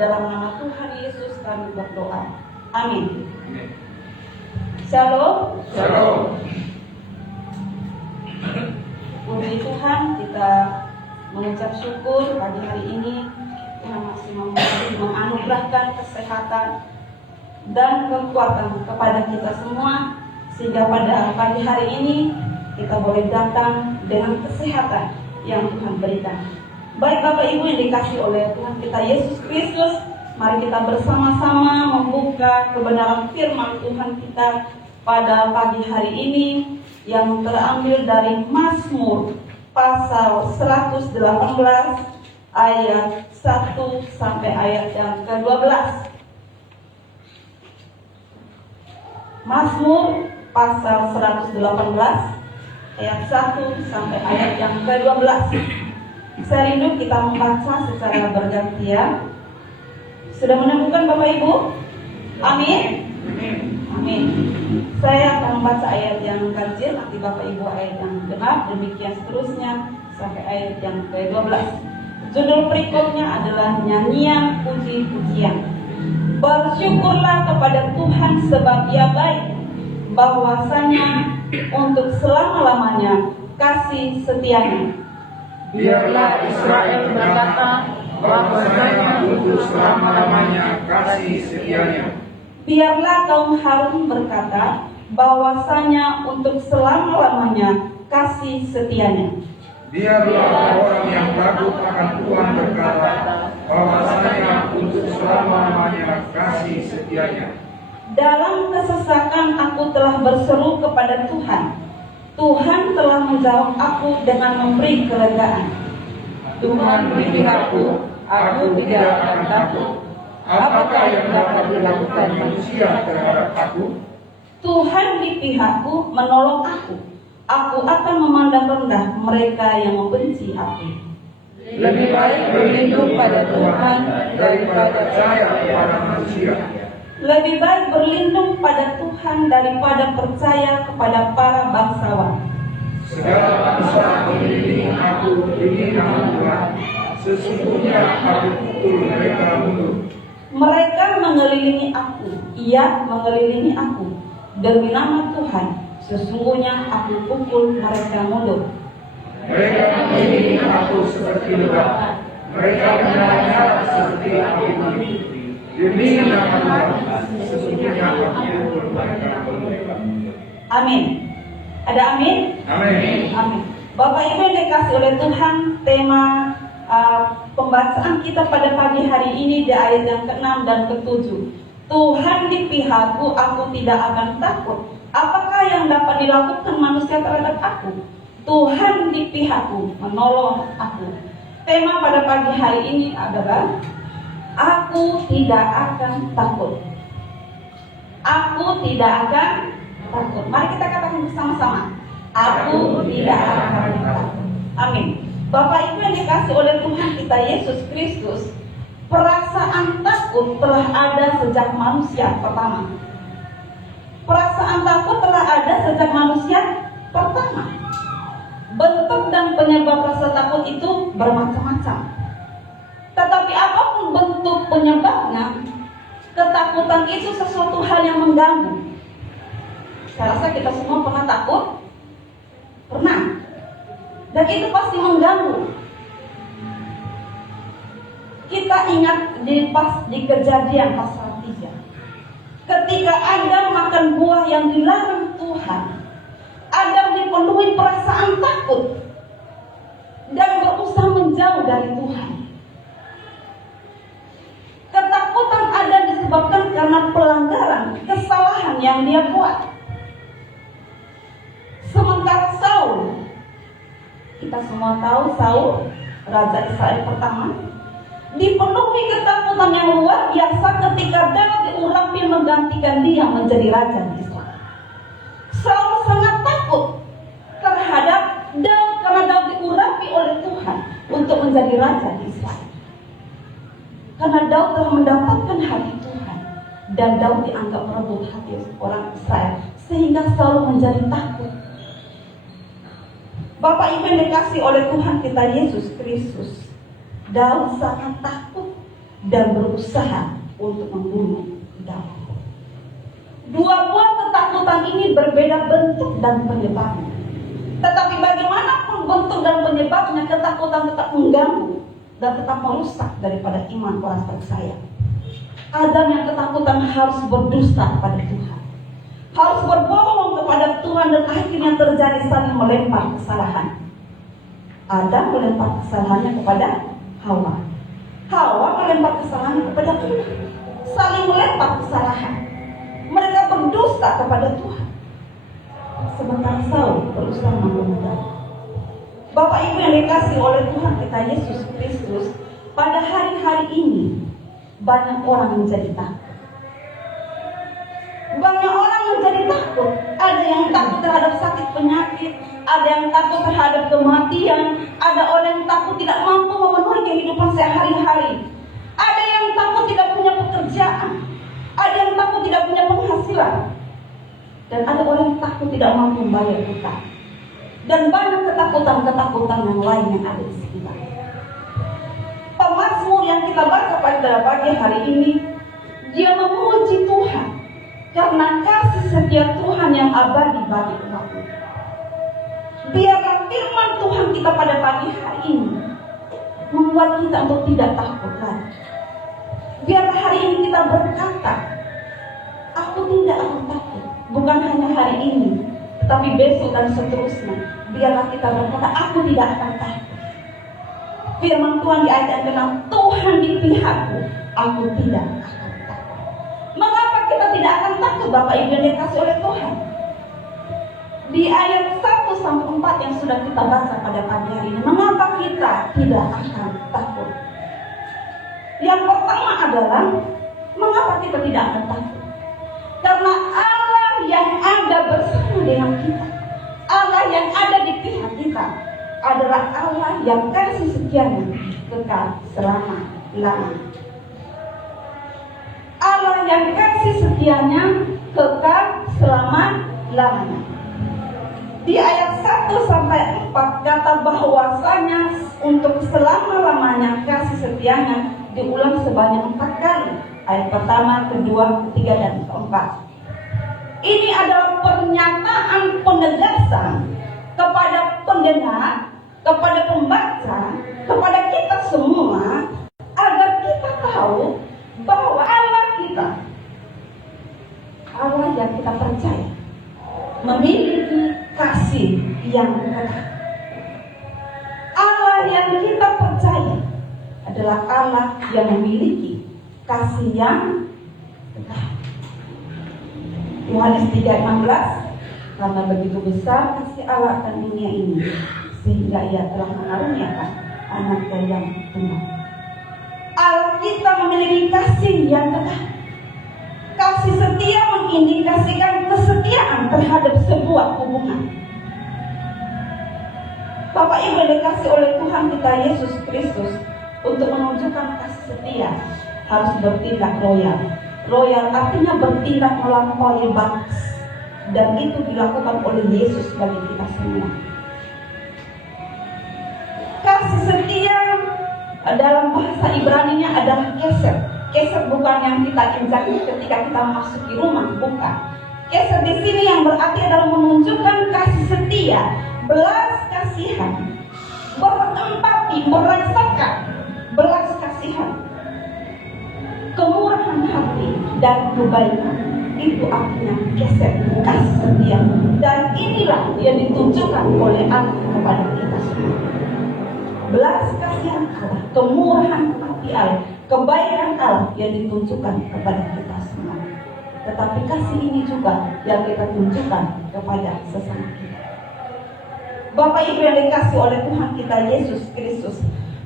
dalam nama Tuhan Yesus kami berdoa. Amin. Shalom. Shalom. Puji Tuhan, kita mengucap syukur pagi hari ini Tuhan masih menganugerahkan kesehatan dan kekuatan kepada kita semua, sehingga pada pagi hari ini kita boleh datang dengan kesehatan yang Tuhan berikan. Baik Bapak Ibu yang dikasihi oleh Tuhan kita Yesus Kristus, mari kita bersama-sama membuka kebenaran firman Tuhan kita pada pagi hari ini yang terambil dari Mazmur pasal 118 ayat 1 sampai ayat yang ke-12. Mazmur pasal 118 ayat 1 sampai ayat yang ke-12. Saya rindu kita membaca secara bergantian. Sudah menemukan Bapak Ibu? Amin. Amin. Saya akan membaca ayat yang ganjil, nanti Bapak Ibu ayat yang genap, demikian seterusnya sampai ayat yang ke-12. Judul perikopnya adalah nyanyian puji-pujian. Bersyukurlah kepada Tuhan sebab Ia baik, bahwasanya untuk selama-lamanya kasih setianya. Biarlah Israel berkata, bahwasanya untuk selama-lamanya kasih setianya. Biarlah kaum Harun berkata, bahwasanya untuk selama-lamanya kasih setianya. Biarlah orang yang takut akan Tuhan berkata, bahwasanya untuk selama-lamanya kasih setianya. Dalam kesesakan aku telah berseru kepada Tuhan. Tuhan telah menjawab aku dengan memberi kelegaan. Tuhan di pihakku, aku tidak akan takut. Apakah yang dapat dilakukan manusia terhadap aku? Tuhan di pihakku, menolong aku. Aku akan memandang rendah mereka yang membenci aku. Lebih baik berlindung pada Tuhan daripada percaya kepada manusia. Lebih baik berlindung pada Tuhan daripada percaya kepada para bangsawan. Segala bangsa mengelilingi aku di nama Tuhan. Sesungguhnya aku pukul mereka mundur. Mereka mengelilingi aku, ia mengelilingi aku. Demi nama Tuhan, sesungguhnya aku pukul mereka mundur. Mereka mengelilingi aku seperti lebah. Mereka menyala-nyala seperti api. Demi nama Tuhan, sesungguhnya aku pukul mereka mundur. Amin. Ada amin? Amin. Amin. Bapak Ibu yang dikasih oleh Tuhan, tema pembacaan kita pada pagi hari ini di ayat yang ke-6 dan ke-7. Tuhan di pihakku, aku tidak akan takut. Apakah yang dapat dilakukan manusia terhadap aku? Tuhan di pihakku, menolong aku. Tema pada pagi hari ini adalah aku tidak akan takut. Aku tidak akan takut. Mari kita katakan bersama-sama. Aku tidak akan takut. Amin. Bapak Ibu yang dikasih oleh Tuhan kita Yesus Kristus, perasaan takut telah ada sejak manusia pertama. Perasaan takut telah ada sejak manusia pertama. Bentuk dan penyebab rasa takut itu bermacam-macam. Tetapi apapun bentuk penyebabnya, ketakutan itu sesuatu hal yang mengganggu. Saya rasa kita semua pernah takut? Pernah. Dan itu pasti mengganggu. Kita ingat di Kejadian pasal 3. Ketika Adam makan buah yang dilarang Tuhan, Adam dipenuhi perasaan takut dan berusaha menjauh dari Tuhan. Ketakutan Adam disebabkan karena pelanggaran, kesalahan yang dia buat. Sementara Saul, kita semua tahu Saul, Raja Israel pertama, dipenuhi ketakutan yang luar biasa ketika Daud diurapi menggantikan dia menjadi raja di Israel. Saul sangat takut terhadap Daud karena Daud diurapi oleh Tuhan untuk menjadi raja di Israel. Karena Daud telah mendapatkan hati Tuhan dan Daud dianggap merebut hati orang Israel, sehingga Saul menjadi takut. Bapak Ibu yang dikasih oleh Tuhan kita Yesus Kristus, Daud sangat takut dan berusaha untuk membunuh Daud. Dua buah ketakutan ini berbeda bentuk dan penyebabnya. Tetapi bagaimanapun bentuk dan penyebabnya, ketakutan tetap mengganggu dan tetap merusak daripada iman orang percaya. Adam yang ketakutan harus berdusta kepada Tuhan, harus berbohong kepada Tuhan, dan akhirnya terjadi saling melempar kesalahan. Adam melempar kesalahannya kepada Hawa. Hawa melempar kesalahannya kepada Tuhan. Saling melempar kesalahan. Mereka berdusta kepada Tuhan. Sementara Saul berusaha membunuh Daud. Bapak Ibu yang dikasihi oleh Tuhan kita Yesus Kristus, pada hari-hari ini banyak orang menjadi takut. Banyak orang menjadi takut. Ada yang takut terhadap sakit penyakit, ada yang takut terhadap kematian, ada orang yang takut tidak mampu memenuhi kehidupan sehari-hari, ada yang takut tidak punya pekerjaan, ada yang takut tidak punya penghasilan, dan ada orang yang takut tidak mampu membayar hutang, dan banyak ketakutan-ketakutan yang lain yang ada di sekitar. Pemazmur yang kita baca pada pagi hari ini, dia memuji Tuhan karena kasih setia Tuhan yang abadi bagi umatnya. Biarlah firman Tuhan kita pada pagi hari ini membuat kita untuk tidak takut lagi. Biarlah hari ini kita berkata, aku tidak akan takut. Bukan hanya hari ini, tetapi besok dan seterusnya. Biarlah kita berkata, aku tidak akan takut. Firman Tuhan di ayat yang ke-6, Tuhan di pihakku, aku tidak akan takut. Mengapa kita tidak akan takut, Bapak Ibu yang dikasihi oleh Tuhan? Di ayat 1-4 yang sudah kita baca pada pagi hari ini, mengapa kita tidak akan takut? Yang pertama adalah, mengapa kita tidak akan takut? Karena Allah yang ada bersama dengan kita, Allah yang ada di pihak kita, adalah Allah yang kasih setianya kekal selama-lamanya. Allah yang kasih setianya kekal selama-lamanya. Di ayat 1-4 kata bahwasanya untuk selama-lamanya kasih setianya diulang sebanyak 4 kali. Ayat pertama, kedua, ketiga, dan keempat. Ini adalah pernyataan penegasan kepada pendengar, kepada pembaca, kepada kita semua, agar kita tahu bahwa Allah kita, Allah yang kita percaya, memiliki kasih yang kekal. Allah yang kita percaya adalah Allah yang memiliki kasih yang kekal. Yohanes 3:16, karena begitu besar kasih Allah akan dunia ini, sehingga Ia telah mengaruniakan Anaknya yang tunggal. Allah kita memiliki kasih yang kekal. Kasih setia mengindikasikan kesetiaan terhadap sebuah hubungan. Bapak Ibu yang dikasihi oleh Tuhan kita Yesus Kristus, untuk menunjukkan kasih setia harus bertindak loyal. Loyal artinya bertindak melampaui batas, dan itu dilakukan oleh Yesus bagi kita semua. Kasih setia dalam bahasa Ibrani-nya adalah keser. Keser bukan yang kita injak ketika kita memasuki rumah, bukan. Keser di sini yang berarti adalah menunjukkan kasih setia, belas kasihan, berempati, merasakan belas kasihan, kemurahan hati dan kebaikan. Itu artinya keser, kasih setia. Dan inilah yang ditunjukkan oleh Allah kepada kita semua. Belas kasihan Allah, kemurahan hati Allah, kebaikan Allah yang ditunjukkan kepada kita semua. Tetapi kasih ini juga yang kita tunjukkan kepada sesama kita. Bapak Ibu yang dikasihi oleh Tuhan kita Yesus Kristus,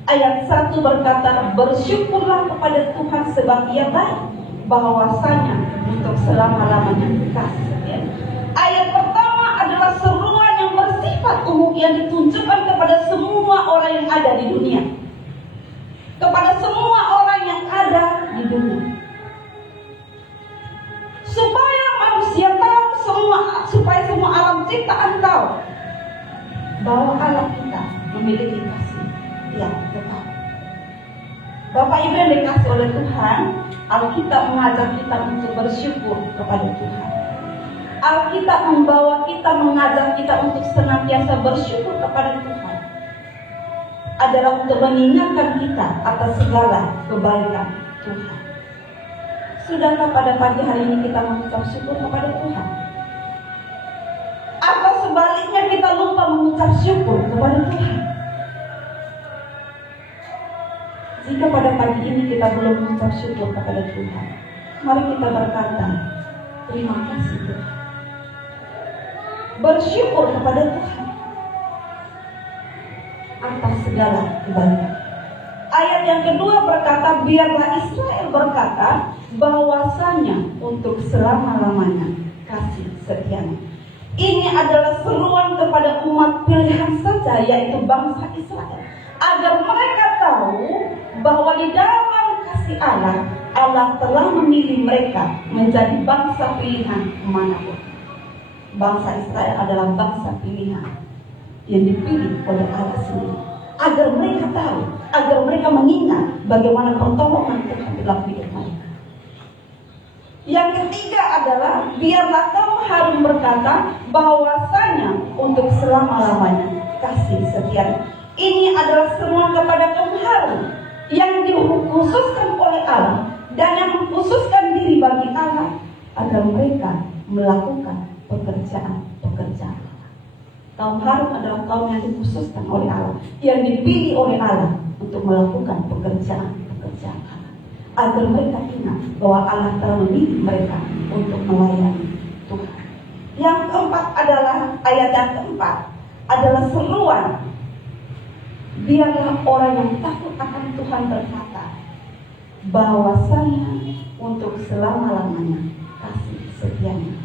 ayat 1 berkata, bersyukurlah kepada Tuhan sebab Ia baik, bahwasanya untuk selama-lamanya kasih setia. Ayat pertama adalah seruan yang bersifat umum yang ditunjukkan kepada semua orang yang ada di dunia, kepada semua orang yang ada di dunia, supaya manusia tahu supaya semua alam ciptaan tahu bahwa Allah kita memiliki kasih yang kekal. Bapak Ibu yang dikasihi oleh Tuhan, Alkitab mengajak kita untuk bersyukur kepada Tuhan. Alkitab membawa kita, mengajak kita untuk senantiasa bersyukur kepada Tuhan. Adalah untuk mengingatkan kita atas segala kebaikan Tuhan. Sudahkah pada pagi hari ini kita mengucap syukur kepada Tuhan? Atau sebaliknya kita lupa mengucap syukur kepada Tuhan? Jika pada pagi ini kita belum mengucap syukur kepada Tuhan, mari kita berkata, terima kasih Tuhan. Bersyukur kepada Tuhan atas segala kebaikan. Ayat yang kedua berkata, biarlah Israel berkata bahwasanya untuk selama-lamanya kasih setianya. Ini adalah seruan kepada umat pilihan saja, yaitu bangsa Israel, agar mereka tahu bahwa di dalam kasih Allah, Allah telah memilih mereka menjadi bangsa pilihan manapun. Bangsa Israel adalah bangsa pilihan yang dipilih oleh Allah sendiri, agar mereka tahu, agar mereka mengingat bagaimana pertolongan Tuhan dalam hidup mereka. Yang ketiga adalah biarlah kamu Harun berkata bahwasanya untuk selama-lamanya kasih setia. Ini adalah seruan kepada kaum Harun yang dikhususkan oleh Allah dan yang mengkhususkan diri bagi Allah agar mereka melakukan pekerjaan-pekerjaan. Kaum Harun adalah kaum yang dikhususkan oleh Allah, yang dipilih oleh Allah untuk melakukan pekerjaan-pekerjaan Allah, agar mereka ingat bahwa Allah telah memilih mereka untuk melayani Tuhan. Yang keempat adalah ayat yang keempat adalah seruan. Biarlah orang yang takut akan Tuhan berkata bahwasanya untuk selama-lamanya kasih setianya.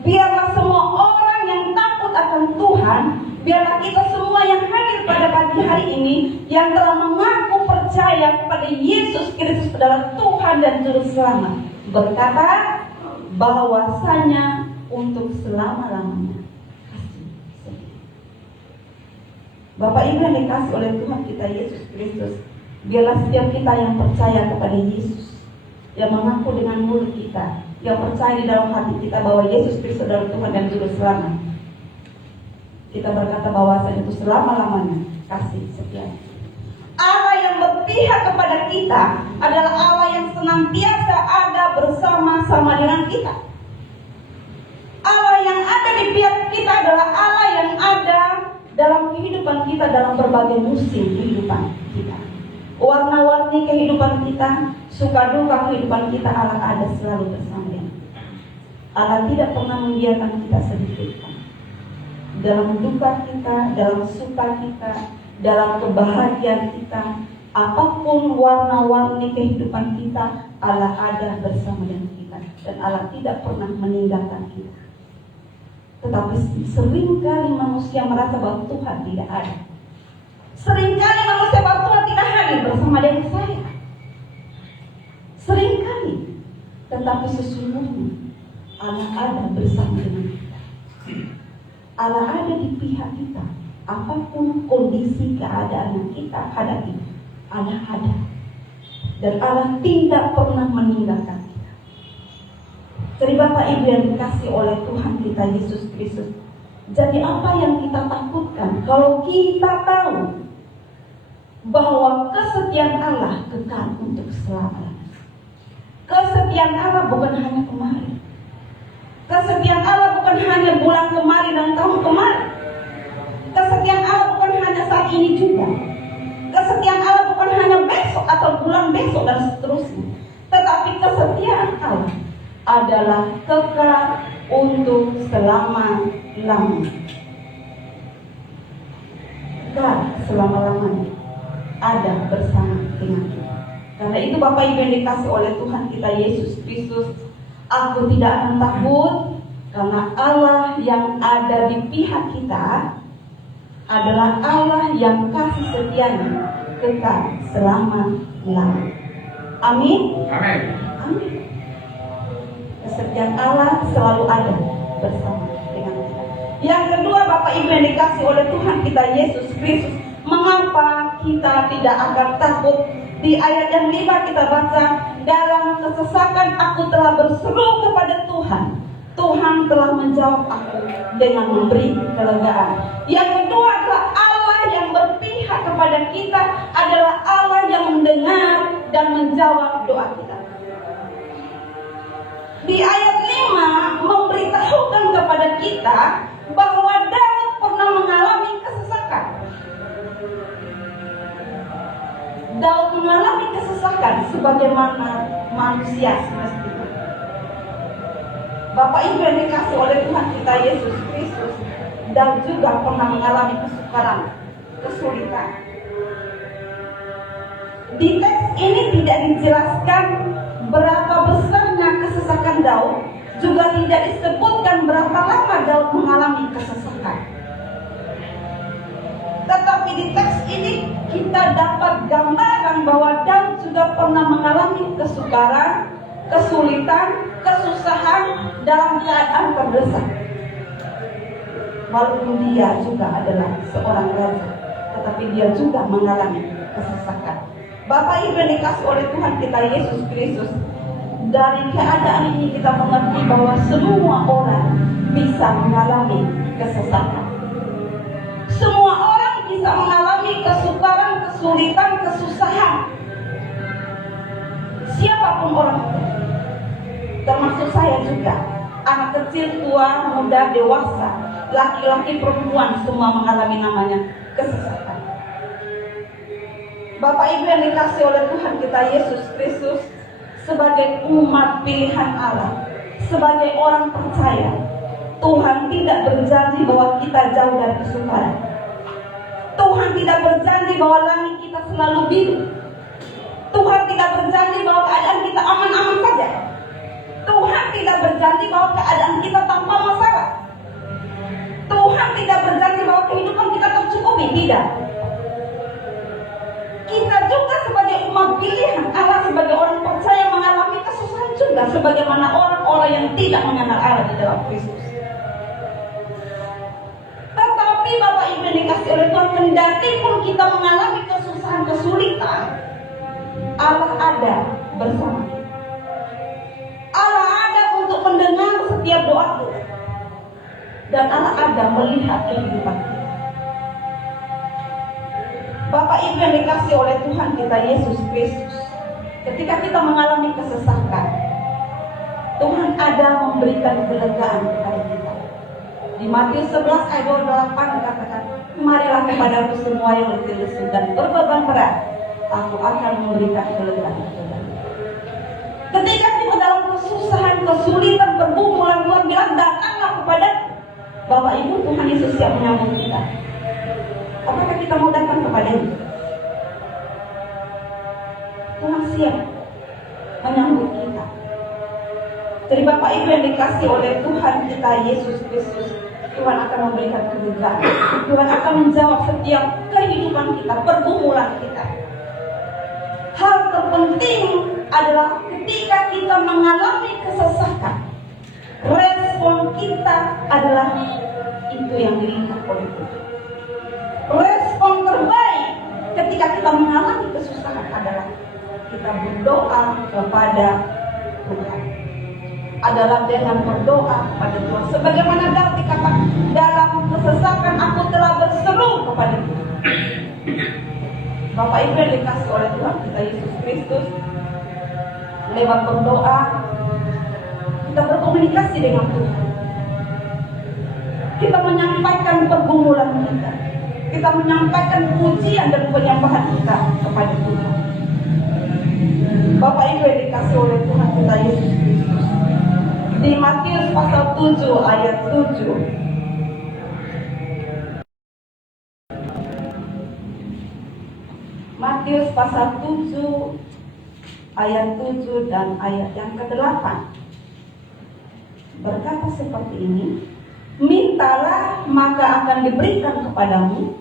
Biarlah semua orang yang takut akan Tuhan, biarlah kita semua yang hadir pada pagi hari ini yang telah mengaku percaya kepada Yesus Kristus adalah Tuhan dan Juru Selamat, berkata bahwasanya untuk selama-lamanya kasih setia. Bapak Ibu yang dikasih oleh Tuhan kita Yesus Kristus, biarlah setiap kita yang percaya kepada Yesus, yang mengaku dengan mulut kita, yang percaya di dalam hati kita bahwa Yesus Kristus adalah Tuhan dan Juru Selamat, kita berkata bahwasanya itu selama-lamanya kasih setia. Allah yang berpihak kepada kita adalah Allah yang senantiasa ada bersama-sama dengan kita. Allah yang ada di pihak kita adalah Allah yang ada dalam kehidupan kita, dalam berbagai musim kehidupan kita. Warna-warni kehidupan kita, suka duka kehidupan kita, Allah ada selalu bersama dengan kita. Allah tidak pernah membiarkan kita sedikit. Dalam duka kita, dalam suka kita, dalam kebahagiaan kita, apapun warna-warni kehidupan kita, Allah ada bersama dengan kita. Dan Allah tidak pernah meninggalkan kita. Tetapi seringkali manusia merasa bahwa Tuhan tidak ada. Seringkali manusia bahwa Tuhan tidak hadir bersama dengan saya. Seringkali. Tetapi sesungguhnya Allah ada bersama dengan kita. Allah ada di pihak kita. Apapun kondisi keadaan yang kita hadapi, Allah ada. Dan Allah tidak pernah meninggalkan kita. Jadi Bapak Ibu yang dikasih oleh Tuhan kita Yesus Kristus, jadi apa yang kita takutkan kalau kita tahu bahwa kesetiaan Allah kekal untuk selamanya. Kesetiaan Allah bukan hanya kemarin. Kesetiaan Allah bukan hanya bulan kemarin dan tahun kemarin. Kesetiaan Allah bukan hanya saat ini juga. Kesetiaan Allah bukan hanya besok atau bulan besok dan seterusnya. Tetapi kesetiaan Allah adalah kekal untuk selama-lamanya. Kekal selama-lamanya ada bersama dengan kita. Karena itu Bapak Ibu yang dikasih oleh Tuhan kita Yesus Kristus, aku tidak akan takut karena Allah yang ada di pihak kita adalah Allah yang kasih setianya kekal selama-lamanya. Amin. Amin. Amin. Kesetiaan Allah selalu ada bersama dengan kita. Yang kedua Bapak Ibu yang dikasih oleh Tuhan kita Yesus Kristus, mengapa kita tidak akan takut Di ayat yang 5 kita baca, dalam kesesakan aku telah berseru kepada Tuhan. Tuhan telah menjawab aku dengan memberi kelegaan. Yang kedua adalah Allah yang berpihak kepada kita adalah Allah yang mendengar dan menjawab doa kita. Di ayat 5 memberitahukan kepada kita bahwa Daud pernah mengalami kesesakan. Daud mengalami kesesakan sebagaimana manusia semestinya. Bapak Ibu yang dikasih oleh Tuhan kita Yesus Kristus, Daud juga pernah mengalami kesukaran, kesulitan. Di teks ini tidak dijelaskan berapa besarnya kesesakan Daud, juga tidak disebutkan berapa lama Daud mengalami kesesakan. Tetapi di teks ini kita dapat gambaran bahwa Daud juga pernah mengalami kesukaran, kesulitan, kesusahan dalam keadaan terdesak. Walaupun dia juga adalah seorang raja, tetapi dia juga mengalami kesesakan. Bapak Ibu yang dikasih oleh Tuhan kita Yesus Kristus, dari keadaan ini kita mengerti bahwa semua orang bisa mengalami kesesakan. Semua orang bisa mengalami kesukaran, kesulitan, kesusahan. Siapapun orang itu, termasuk saya juga. Anak kecil, tua, muda, dewasa, laki-laki, perempuan, semua mengalami namanya kesesakan. Bapak Ibu yang dikasih oleh Tuhan kita Yesus Kristus, sebagai umat pilihan Allah, sebagai orang percaya, Tuhan tidak berjanji bahwa kita jauh dari kesukaran. Tuhan tidak berjanji bahwa langit kita selalu biru. Tuhan tidak berjanji bahwa keadaan kita aman-aman saja. Tuhan tidak berjanji bahwa keadaan kita tanpa masalah. Tuhan tidak berjanji bahwa kehidupan kita tercukupi. Tidak. Kita juga sebagai umat pilihan Allah, sebagai orang percaya mengalami kesusahan juga, sebagaimana orang-orang yang tidak mengenal Allah di dalam Kristus. Tetapi Bapak Ibu yang dikasih oleh Tuhan, kendati pun kita mengalami kesusahan, kesulitan, Allah ada bersama kita. Allah ada untuk mendengar setiap doa kita, dan Allah ada melihat kehidupan kita. Bapak Ibu yang dikasih oleh Tuhan kita Yesus Kristus, ketika kita mengalami kesesakan, Tuhan ada memberikan kelegaan kepada kita. Di Matius 11 ayat 28 dikatakan, marilah kepadaku semua yang letih lesu dan berbeban berat, aku akan memberikan kelegaan kepadamu. Ketika kita dalam kesusahan, kesulitan, pergumulan, Tuhan bilang datanglah kepadaku. Bapak Ibu, Tuhan Yesus siap menyambut kita. Apakah kita mau datang kepadanya? Tuhan siap menyambut kita. Jadi Bapak Ibu yang dikasih oleh Tuhan kita Yesus Kristus, Tuhan akan memberikan kelegaan. Tuhan akan menjawab setiap kehidupan kita, pergumulan kita. Hal terpenting adalah ketika kita mengalami kesesakan, respon kita adalah itu yang dilihat oleh Tuhan. Respon terbaik ketika kita mengalami kesusahan adalah kita berdoa kepada Tuhan. Adalah dengan berdoa kepada Tuhan. Sebagaimana Daud dikatakan, dalam kesesakan aku telah berseru kepada Tuhan. Bapak Ibu yang dikasih oleh Tuhan kita Yesus Kristus, lewat berdoa kita berkomunikasi dengan Tuhan. Kita menyampaikan pergumulan kita. Kita menyampaikan pujian dan penyembahan kita kepada Tuhan. Bapak Ibu yang dikasih oleh Tuhan kita Yesus Kristus, di Matius pasal 7 ayat 7, Matius pasal 7 ayat 7 dan ayat yang ke-8 berkata seperti ini, mintalah maka akan diberikan kepadamu,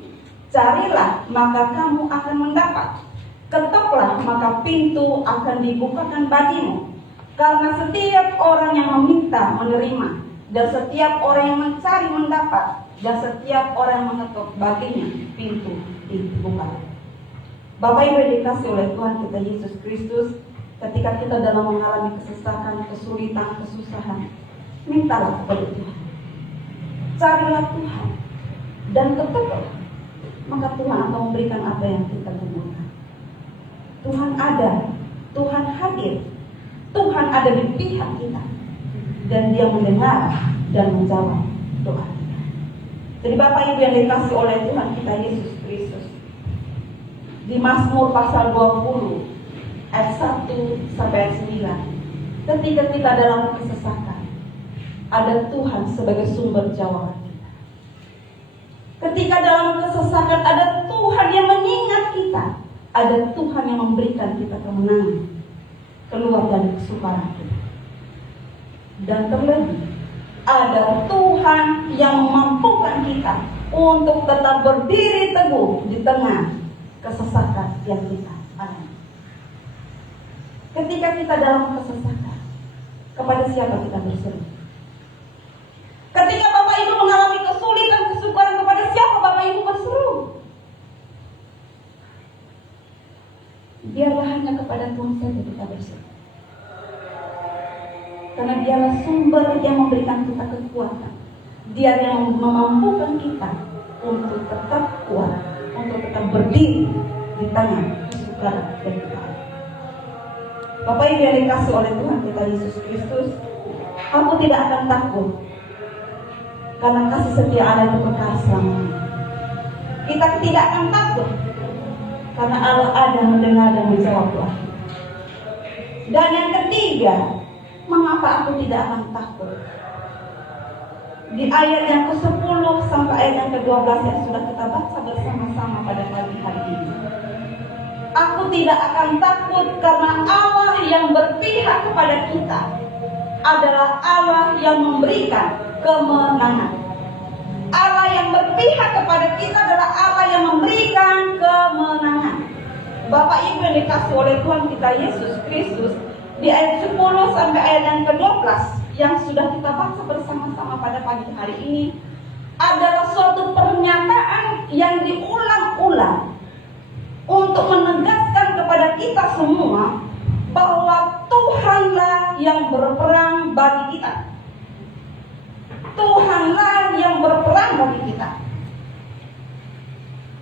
carilah maka kamu akan mendapat, ketoklah maka pintu akan dibukakan bagimu. Karena setiap orang yang meminta menerima, dan setiap orang yang mencari mendapat, dan setiap orang yang mengetuk baginya pintu dibuka. Bapak Ibu yang dikasihi oleh Tuhan kita Yesus Kristus, ketika kita dalam mengalami kesesakan, kesulitan, kesusahan, mintalah kepada Tuhan. Carilah Tuhan dan ketuklah, maka Tuhan akan memberikan apa yang kita butuhkan. Tuhan ada, Tuhan hadir, Tuhan ada di pihak kita, dan Dia mendengar dan menjawab doa kita. Jadi Bapak Ibu yang dikasihi oleh Tuhan kita Yesus Kristus, di Mazmur pasal 20 ayat 1 sampai ayat 9, ketika kita dalam kesesakan, ada Tuhan sebagai sumber jawaban kita. Ketika dalam kesesakan, ada Tuhan yang mengingat kita, ada Tuhan yang memberikan kita kemenangan keluar dari kesukaran kita. Dan terlebih, ada Tuhan yang memampukan kita untuk tetap berdiri teguh di tengah kesesakan yang kita alami. Ketika kita dalam kesesakan, kepada siapa kita berseru? Ketika Bapak Ibu mengalami kesulitan, kesukaran, kepada siapa Bapak Ibu berseru? Biarlah hanya kepada Tuhan saja kita berseru. Karena Dialah sumber yang memberikan kita kekuatan. Dia yang memampukan kita untuk tetap kuat, untuk tetap berdiri di tengah kesukaran dan kesukaran. Bapak Ibu yang dikasihi oleh Tuhan kita Yesus Kristus, aku tidak akan takut, karena kasih setia Allah itu kekal selamanya. Kita tidak akan takut, karena Allah ada mendengar dan menjawab doa kita. Dan yang ketiga, mengapa aku tidak akan takut? Di ayat yang ke-10 sampai ayat yang ke-12 yang sudah kita baca bersama-sama pada pagi hari ini. Aku tidak akan takut karena Allah yang berpihak kepada kita adalah Allah yang memberikan kemenangan. Allah yang berpihak kepada kita adalah Allah yang memberikan kemenangan. Bapak Ibu yang dikasihi oleh Tuhan kita Yesus Kristus, di ayat 10 sampai ayat yang ke-12 yang sudah kita baca bersama-sama pada pagi hari ini adalah suatu pernyataan yang diulang-ulang untuk menegaskan kepada kita semua bahwa Tuhanlah yang berperang bagi kita. Tuhanlah yang berperang bagi kita,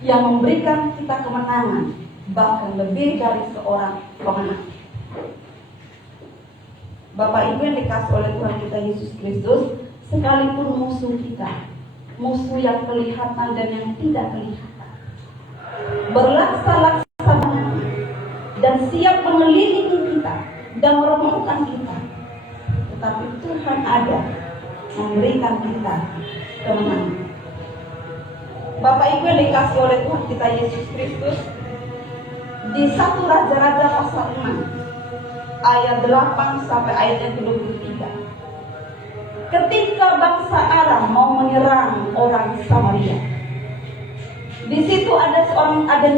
yang memberikan kita kemenangan, bahkan lebih dari seorang pemenang. Bapak Ibu yang dikasihi oleh Tuhan kita Yesus Kristus, sekalipun musuh kita, musuh yang kelihatan dan yang tidak kelihatan, berlaksa-laksa dan siap mengelilingi kita dan meremukkan kita, tetapi Tuhan ada memberikan kita kemenangan. Bapak Ibu yang dikasihi oleh Tuhan kita Yesus Kristus, di 1 Raja-Raja pasal 6 ayat 8 sampai ayat yang ke-23, ketika bangsa Aram mau menyerang orang Samaria, di situ ada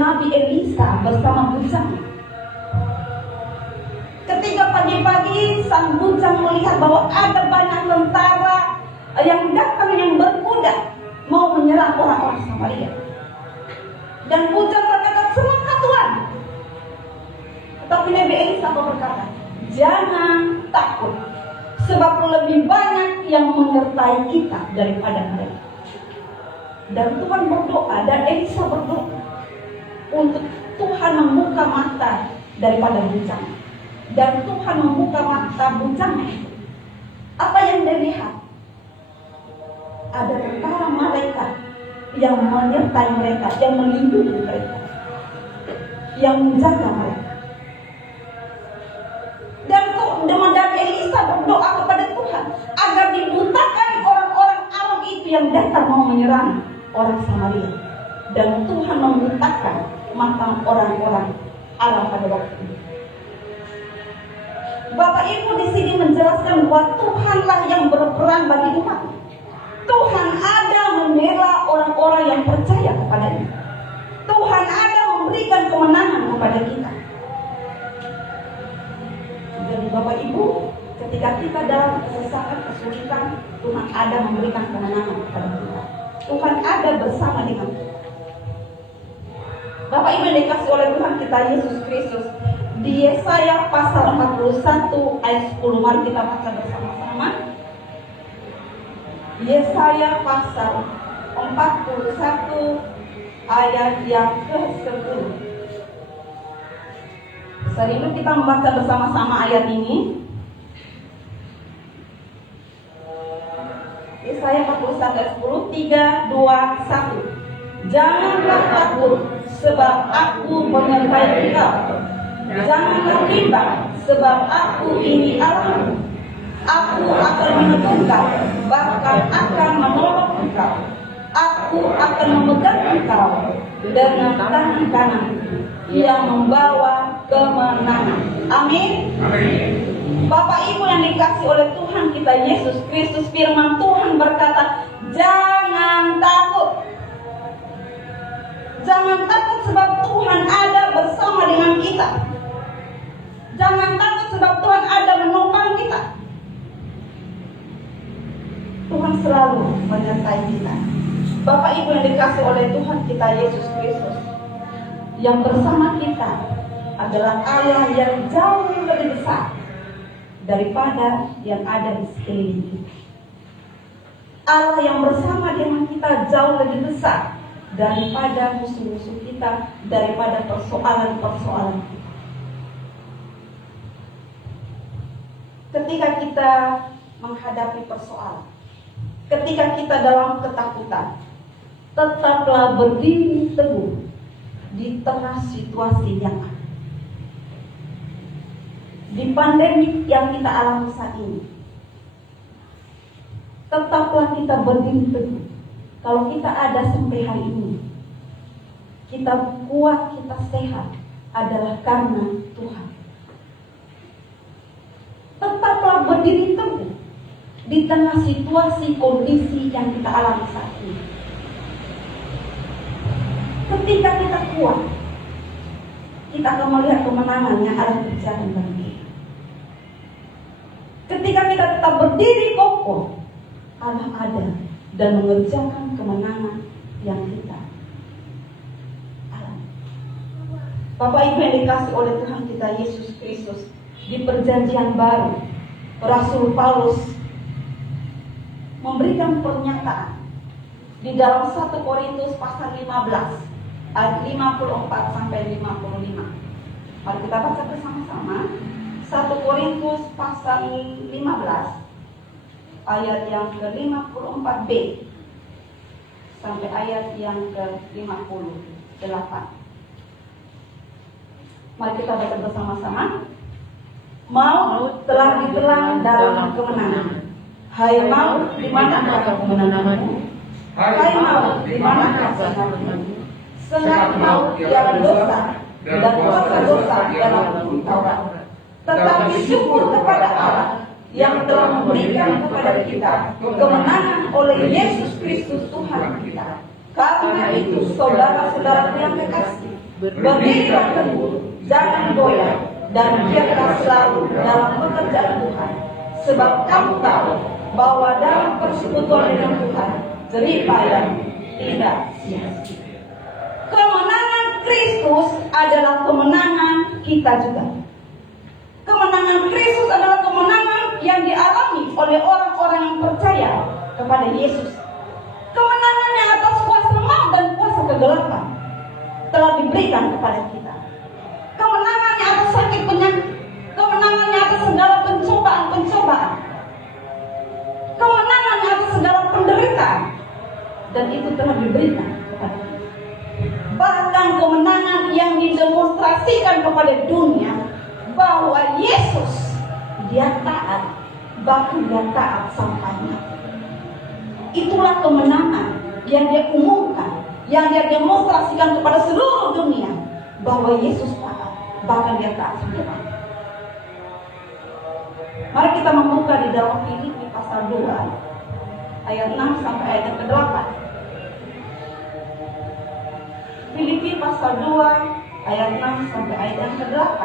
Nabi Elisa bersama bujangnya. Ketika pagi-pagi sang bujang melihat bahwa ada banyak tentara yang datang yang berkuda mau menyerang orang-orang Samaria, dan bujang berkata, "Semangat Tuhan." Tetapi Nabi Elisa berkata, "Jangan takut, sebab lebih banyak yang menyertai kita daripada mereka." Dan Tuhan berdoa, dan Elisa berdoa untuk Tuhan membuka mata daripada bujang. Dan Tuhan membuka mata bujangnya itu. Apa yang dia lihat? Ada tentara malaikat yang menyertai mereka, yang melindungi mereka, yang menjaga mereka. Dan Elisa berdoa kepada Tuhan agar dibutakan orang-orang Aram itu yang datang mau menyerang orang Samaria. Dan Tuhan membutakan mata orang-orang Aram pada waktu itu. Bapak Ibu di sini menjelaskan bahwa Tuhanlah yang berperan bagi umat. Tuhan ada membela orang-orang yang percaya kepadanya. Tuhan ada memberikan kemenangan kepada kita. Jadi Bapak Ibu, ketika kita dalam kesesakan, kesulitan, Tuhan ada memberikan kemenangan kepada kita. Tuhan ada bersama dengan kita. Bapak Ibu yang dikasih oleh Tuhan kita Yesus Kristus, di Yesaya pasal 41 ayat 10, mari kita baca bersama-sama. Yesaya pasal 41 ayat yang ke-10. Sering kita membaca bersama-sama ayat ini. Yesaya 41 ayat 10, 3, 2, 1. Janganlah takut, sebab aku menyertai engkau. Janganlah bimbang, sebab aku ini Allahmu. Aku akan menuntun engkau, bahkan akan menolong engkau. Aku akan memegang engkau dengan tangan kanan yang membawa kemenangan. Amin. Bapak Ibu yang dikasih oleh Tuhan kita Yesus Kristus, firman Tuhan berkata, jangan takut. Jangan takut sebab Tuhan ada bersama dengan kita. Jangan takut sebab Tuhan ada menopang kita. Tuhan selalu menyertai kita. Bapak Ibu yang dikasih oleh Tuhan kita Yesus Kristus, yang bersama kita adalah Allah yang jauh lebih besar daripada yang ada di sekeliling kita. Allah yang bersama dengan kita jauh lebih besar daripada musuh-musuh kita, daripada persoalan-persoalan kita. Ketika kita menghadapi persoalan, ketika kita dalam ketakutan, tetaplah berdiri teguh di tengah situasi yang ada. Di pandemi yang kita alami saat ini, tetaplah kita berdiri teguh. Kalau kita ada sampai hari ini, kita kuat, kita sehat, adalah karena Tuhan. Tetaplah berdiri teguh di tengah situasi kondisi yang kita alami saat ini. Ketika kita kuat, kita akan melihat kemenangan yang ada berjalan bagi kita. Ketika kita tetap berdiri kokoh, Allah ada dan mengerjakan kemenangan yang kita alami. Bapak Ibu yang dikasih oleh Tuhan kita Yesus Kristus, di perjanjian baru, Rasul Paulus memberikan pernyataan di dalam 1 Korintus pasal 15 ayat 54 sampai 55. Mari kita baca bersama-sama. 1 Korintus pasal 15 ayat yang ke-54b sampai ayat yang ke-58. Mari kita baca bersama-sama. Maut telah ditelan dalam kemenangan. Hai maut, di manakah kemenanganmu? Hai maut, di manakah kemenanganmu? Sengat maut ialah dosa, dan kuasa dosa dalam Taurat. Tetapi syukur kepada Allah yang telah memberikan kepada kita kemenangan oleh Yesus Kristus Tuhan kita. Karena itu, saudara-saudara yang kekasih, berdirilah teguh, jangan goyah, dan giatlah selalu dalam pekerjaan Tuhan. Sebab kamu tahu bahwa dalam persekutuan dengan Tuhan, jerih payah tidak sia-sia. Kemenangan Kristus adalah kemenangan kita juga. Kemenangan Kristus adalah kemenangan yang dialami oleh orang-orang yang percaya kepada Yesus. Kemenangan yang atas kuasa maut dan kuasa kegelapan telah diberikan kepada kita. Kemenangan yang atas sakit penyakit, kemenangan yang atas segala pencobaan-pencobaan, kemenangan yang atas segala penderitaan, dan itu telah diberikan kepada kita. Bahkan kemenangan yang didemonstrasikan kepada dunia bahwa Yesus dia taat, bahkan dia taat sampai mati. Itulah kemenangan yang dia umumkan, yang dia demonstrasikan kepada seluruh dunia, bahwa Yesus taat, bahkan dia taat sampai mati. Mari kita membuka di dalam Filipi pasal 2 ayat 6 sampai ayat yang ke-8. Filipi pasal 2 ayat 6 sampai ayat yang ke-8.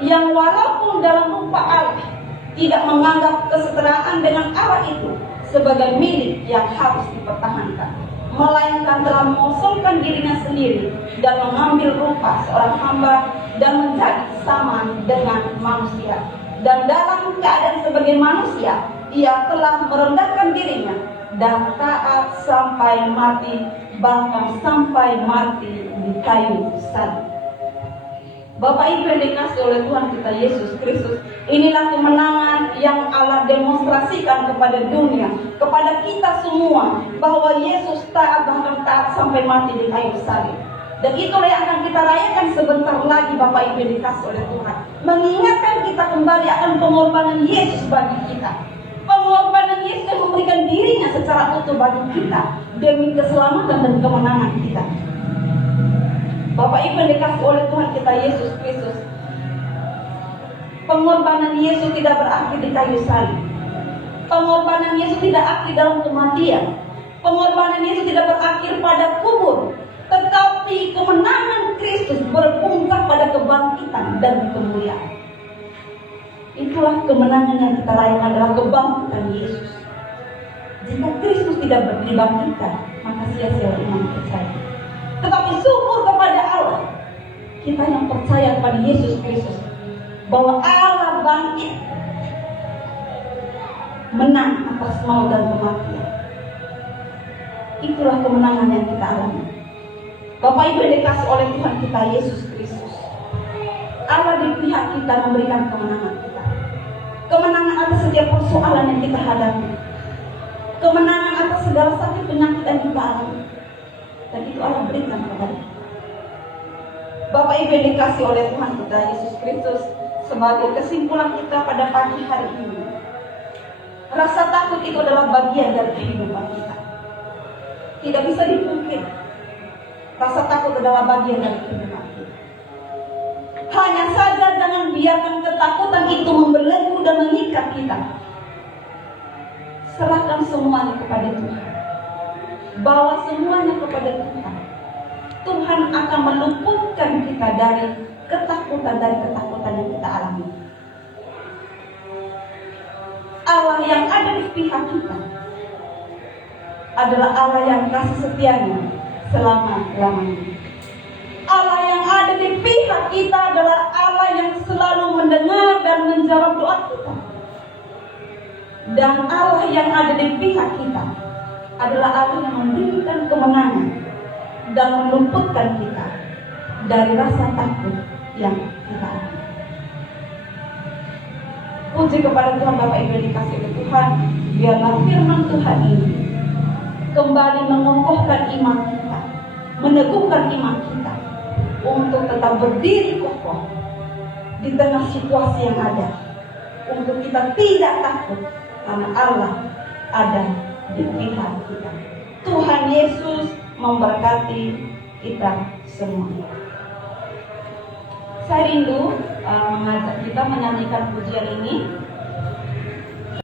Yang walaupun dalam rupa Allah tidak menganggap kesetaraan dengan Allah itu sebagai milik yang harus dipertahankan, melainkan telah mengosongkan dirinya sendiri dan mengambil rupa seorang hamba dan menjadi sama dengan manusia. Dan dalam keadaan sebagai manusia, ia telah merendahkan dirinya dan taat sampai mati, bahkan sampai mati di kayu salib. Bapak Ibu yang dikasihi oleh Tuhan kita Yesus Kristus, inilah kemenangan yang Allah demonstrasikan kepada dunia, kepada kita semua, bahwa Yesus taat, bahkan taat sampai mati di kayu salib. Dan itulah yang akan kita rayakan sebentar lagi, Bapak Ibu yang dikasihi oleh Tuhan, mengingatkan kita kembali akan pengorbanan Yesus bagi kita. Pengorbanan Yesus yang memberikan dirinya secara utuh bagi kita demi keselamatan dan kemenangan kita. Bapak Ibu yang dikasihi oleh Tuhan kita Yesus Kristus, pengorbanan Yesus tidak berakhir di kayu salib. Pengorbanan Yesus tidak akhir dalam kematian. Pengorbanan Yesus tidak berakhir pada kubur, tetapi kemenangan Kristus berpuncak pada kebangkitan dan kemuliaan. Itulah kemenangan yang kita rayakan, adalah kebangkitan Yesus. Jika Kristus tidak dibangkitkan, maka sia-sia iman percaya. Tetapi syukur kepada Allah, kita yang percaya kepada Yesus Kristus, bahwa Allah bangkit, menang atas maut dan kematian. Itulah kemenangan yang kita alami. Bapak Ibu yang dikasihi oleh Tuhan kita Yesus Kristus, Allah di pihak kita memberikan kemenangan kita. Kemenangan atas setiap persoalan yang kita hadapi, kemenangan atas segala sakit penyakit yang kita alami, dan itu Allah berikan kepada kita. Bapak Ibu yang dikasihi oleh Tuhan kita Yesus Kristus, sebagai kesimpulan kita pada pagi hari ini, rasa takut itu adalah bagian dari kehidupan kita. Tidak bisa dipungkiri, rasa takut adalah bagian dari kehidupan kita. Hanya saja jangan biarkan ketakutan itu membelenggu dan mengikat kita. Serahkan semuanya kepada Tuhan. Bawa semuanya kepada Tuhan. Tuhan akan meluputkan kita dari ketakutan yang kita alami. Allah yang ada di pihak kita adalah Allah yang kasih setianya selama-lamanya. Allah yang ada di pihak kita adalah Allah yang selalu mendengar dan menjawab doa kita. Dan Allah yang ada di pihak kita adalah Allah yang memberikan kemenangan dan meluputkan kita dari rasa takut yang kita alami. Puji kepada Tuhan. Bapak Ibu yang dikasihi oleh Tuhan, biarlah firman Tuhan ini kembali mengokohkan iman kita, meneguhkan iman kita untuk tetap berdiri kokoh di tengah situasi yang ada, untuk kita tidak takut karena Allah ada di pihak kita. Tuhan Yesus memberkati kita semua. Saya rindu mengajak kita menyanyikan pujian ini.